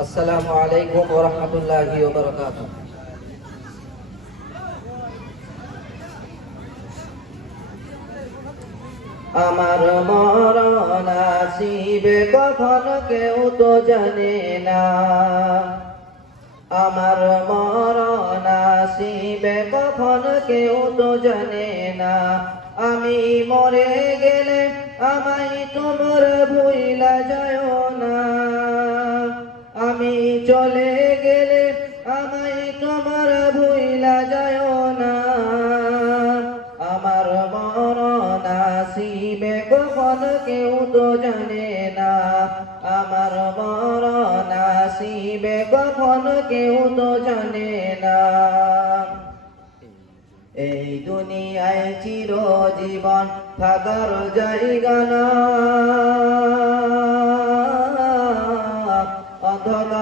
আসসালামু আলাইকুম ওয়া রাহমাতুল্লাহি ওয়া বারাকাতুহু। আমার মরণ আসিবে কখন কেউ তো জানে না। আমার মরণ আসিবে কখন কেউ তো জানে না। আমি মরে গেলে আমায় তোমার ভুইলা যায়। আমি চলে গেলে আমায় তোমার ভুইলা যায় না। আমার মরণ আসিবে কখন কেউ তো জানে না। আমার মরণ আসিবে কখন কেউ তো জানে না। এই দুনিয়ায় চিরজীবন থাকার জায়গা না। অন্ধকার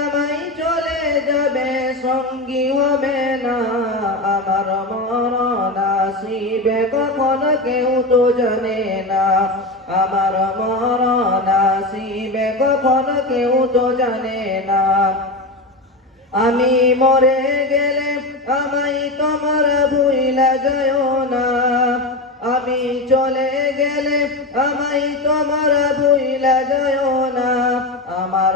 সঙ্গী হবে না। আমার মরণ আসিবে কখন কেউ তো জানে না। আমার মরণ আসিবে কখন কেউ তো জানে না। আমি মরে গেলে আমায় তোমার ভুইলা যায় না। আমি চলে গেলে আমায় তোমার ভুইলা যায় না। আমার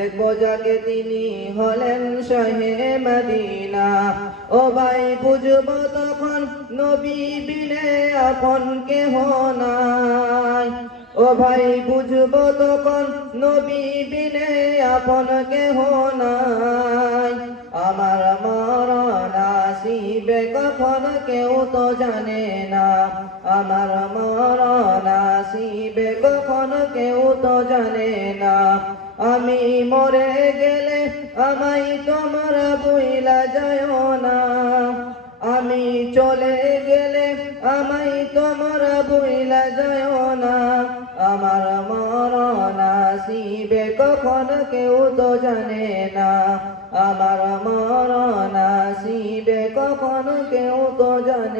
দেখব যাকে তিনি হলেন শহে মদিনা। ও ভাই বুঝব তখন নবী বিনে আপন কেহ নাই। ও ভাই বুঝব তখন নবী বিনে আপন কেহ নাই। আমার মরণ আসিবে কখন কেউ তো জানে না। আমার মরণ আসিবে কখন কেউ তো জানে না। আমি মরে গেলে আমায় তোমার বইলা যায় না। আমি চলে গেলে আমাই তোমার বইলা যায় না। আমার মরণ আসিবে কখন কেউ তো জানে না। আমার মরণ আসিবে နုကင်ဟောသောကြနေ